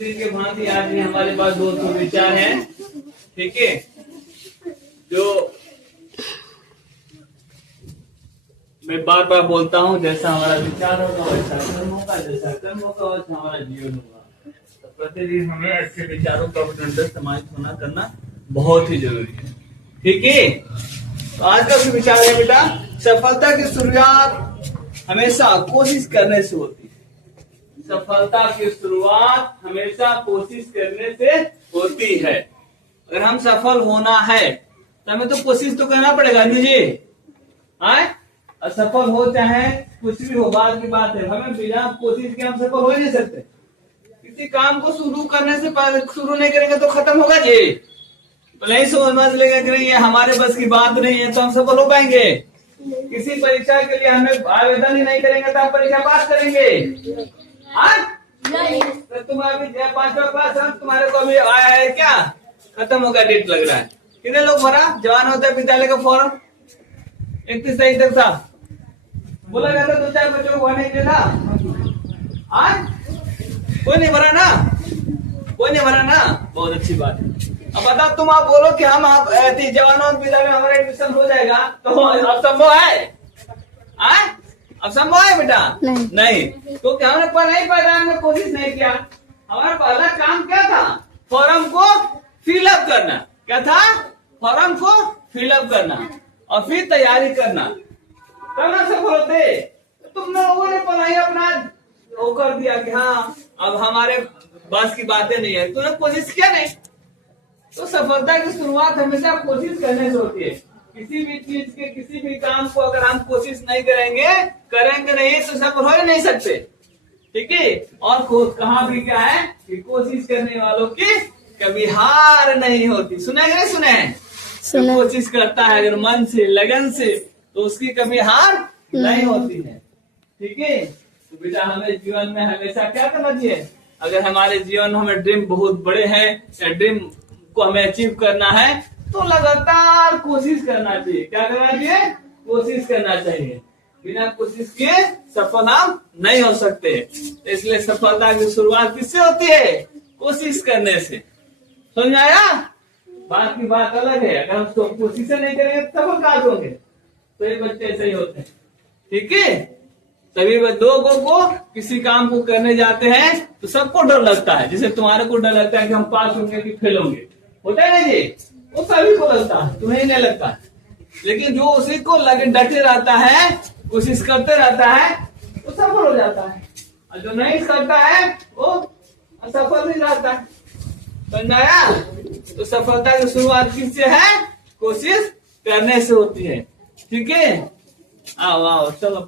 प्रतिदिन के भांति आज भी हमारे पास दो विचार हैं, ठीक है। जो मैं बार बार बोलता हूँ, जैसा हमारा विचार होगा वैसा कर्म होगा, जैसा कर्म होगा वैसा हमारा जीवन होगा। तो प्रतिदिन हमें अच्छे विचारों का अपने अंदर समाहित होना करना बहुत ही जरूरी है, ठीक है। तो आज का जो विचार है बेटा, सफलता की शुरुआत हमेशा कोशिश करने से होती है। सफलता की शुरुआत हमेशा कोशिश करने से होती है। अगर हम सफल होना है तो हमें तो कोशिश तो करना पड़ेगा जी। असफल हो चाहे कुछ भी हो, बाद की बात है। हमें बिना कोशिश के हम सफल हो ही नहीं सकते। किसी काम को शुरू करने से पहले शुरू नहीं करेंगे तो खत्म होगा जी। तो नहीं समझ लेगा कि नहीं ये हमारे बस की बात नहीं है तो हम सफल हो पाएंगे। किसी परीक्षा के लिए हमें आवेदन ही नहीं करेंगे तो हम परीक्षा पास करेंगे। तो तुम अभी 5वां क्लास तुम्हारे को अभी आया है क्या, खत्म होगा, डेट लग रहा है। कितने लोग भरा जवान होता है विद्यालय का फॉर्म? 31 तारीख तक था, बोला गया था 2-4 बच्चों को भरने के लिए था। आज कोई नहीं भरा ना, कोई नहीं भरा ना, बहुत अच्छी बात है। अब बताओ तुम आप बोलो कि हम आप जवानों विद्यालय में हमारा एडमिशन हो जाएगा तो अब संभव है? अब संभव है बेटा? नहीं। क्योंकि हमने नहीं पढ़ा, हमने कोशिश नहीं किया। हमारा पहला काम क्या था? फॉर्म को फिलअप करना। क्या था? फॉर्म को फिलअप करना और फिर तैयारी करना, करना सफल होते। तुम लोगों ने पढ़ाई अपना वो कर दिया कि हाँ अब हमारे बस की बातें नहीं है, तूने कोशिश किया नहीं। तो सफलता की शुरुआत हमेशा कोशिश करने से होती है। किसी भी चीज के, किसी भी काम को अगर हम कोशिश नहीं करेंगे नहीं तो सफल हो ही नहीं सकते, ठीक है। और कहा भी क्या है कि कोशिश करने वालों की कभी हार नहीं होती। सुना है नहीं? सुने? कोशिश करता है अगर मन से, लगन से, तो उसकी कभी हार नहीं होती है, ठीक है। तो बेटा हमें जीवन में हमेशा क्या करना चाहिए? अगर हमारे जीवन में हमें ड्रीम बहुत बड़े हैं या ड्रीम को हमें अचीव करना है तो लगातार कोशिश करना चाहिए। क्या करना चाहिए? कोशिश करना चाहिए। बिना कोशिश किए सफल हम नहीं हो सकते। इसलिए सफलता की शुरुआत किससे होती है? कोशिश करने से। समझ आया? बात की बात अलग है। अगर हम कोशिश नहीं करेंगे तो सफल कहाँ होंगे? तो ये बच्चे ऐसे ही होते हैं, ठीक है। सभी लोगों को किसी काम को करने जाते हैं तो सबको डर लगता है। जैसे तुम्हारे को डर लगता है कि हम पास होंगे कि फेल होंगे, होता है ना जी? वो सभी को लगता है, तुम्हें नहीं लगता। लेकिन जो उसी को लगे डटे रहता है, कोशिश करते रहता है, वो सफल हो जाता है। और जो नहीं करता है वो असफल नहीं रहता है। समझाया? तो सफलता की शुरुआत किससे है? कोशिश करने से होती है, ठीक है। आओ आओ चलो,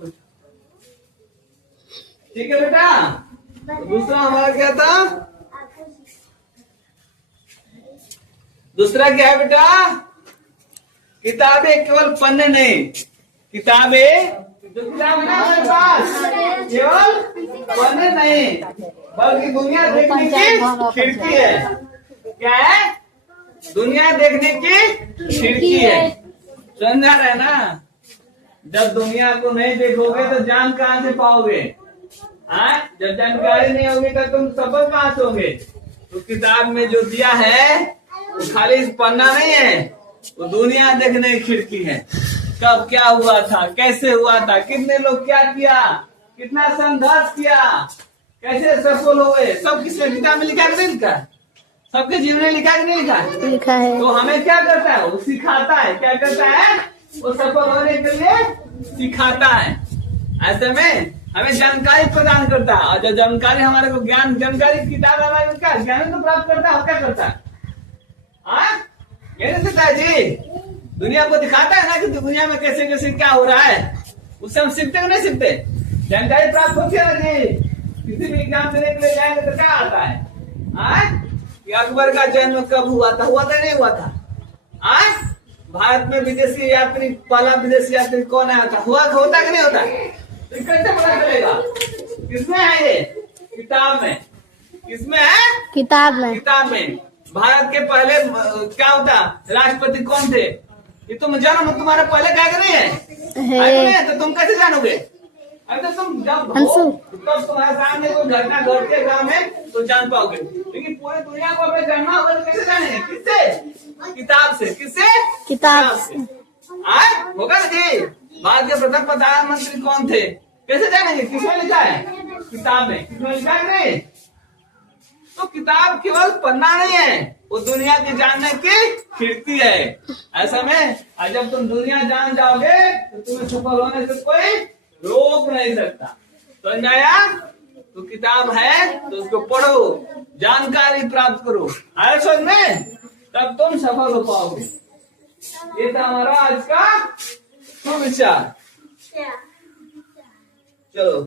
ठीक है बेटा। तो दूसरा हमारा क्या था? दूसरा क्या है बेटा? किताबें केवल पन्ने नहीं, किताबें जो किताब है ना हमारे पास केवल पन्ने नहीं बल्कि दुनिया देखने की खिड़की है। क्या है? दुनिया देखने की खिड़की है। समझा रहे ना? जब दुनिया को नहीं देखोगे तो जान कहाँ से पाओगे? जब जानकारी नहीं होगी तो तुम सफल कहाँ से होगे? तो किताब में जो दिया है वो खाली पन्ना नहीं है, वो दुनिया देखने की खिड़की है। कब क्या हुआ था, कैसे हुआ था, कितने लोग क्या किया, कितना संघर्ष किया, कैसे सफल हुए, सब किसने किताब में लिखा नहीं लिखा? सबके जीवन में लिखा कि नहीं लिखा? लिखा है। तो हमें क्या करता है? वो सिखाता है। क्या करता है? वो सफल होने के लिए सिखाता है। ऐसे में हमें जानकारी प्रदान करता है। और जो जानकारी हमारे को ज्ञान, जानकारी किताब हमारे को क्या ज्ञान तो प्राप्त करता है और क्या करता है? ये नहीं देता है जी, दुनिया को दिखाता है ना कि दुनिया में कैसे कैसे क्या हो रहा है। उससे हम सीखते हो नहीं सीखते? जानकारी प्राप्त होती है ना जी। किसी भी एग्जाम देने के लिए जाएंगे तो क्या आता है? कि अकबर का जन्म कब हुआ था? हुआ था नहीं हुआ था? भारत में विदेशी यात्री, पहला विदेशी यात्री कौन आया था? होता कि नहीं होता? तो कैसे पता चलेगा? किसमें है ये? किताब में। किसमें है? किताब में। किताब में। भारत के पहले क्या होता? राष्ट्रपति कौन थे? ये तुम जानो, तुम्हारा पहले क्या नहीं है? तो तुम कैसे जानोगे? अगर तुम जब अंशु। हो तब तुम्हारे सामने कोई घटना घटती है गाँव में तो जान पाओगे, लेकिन पूरी दुनिया को अगर जानना होगा तो कैसे जानेंगे? किससे? किताब से। किससे? किताब से। होगा ना जी। भारत के प्रथम प्रधानमंत्री कौन थे? कैसे जानेंगे? किसमें लिखा है? किताब में। किसमें लिखा है? नहीं, तो किताब केवल पढ़ना नहीं है, वो दुनिया की जानने की खिड़की है। ऐसा में जब तुम दुनिया जान जाओगे तो तुम्हें सफल होने से कोई रोक नहीं सकता। तो नया तो किताब है तो उसको पढ़ो, जानकारी प्राप्त करो, आए समझ में, तब तुम सफल हो पाओगे। ये था हमारा आज का सुविचार। चलो।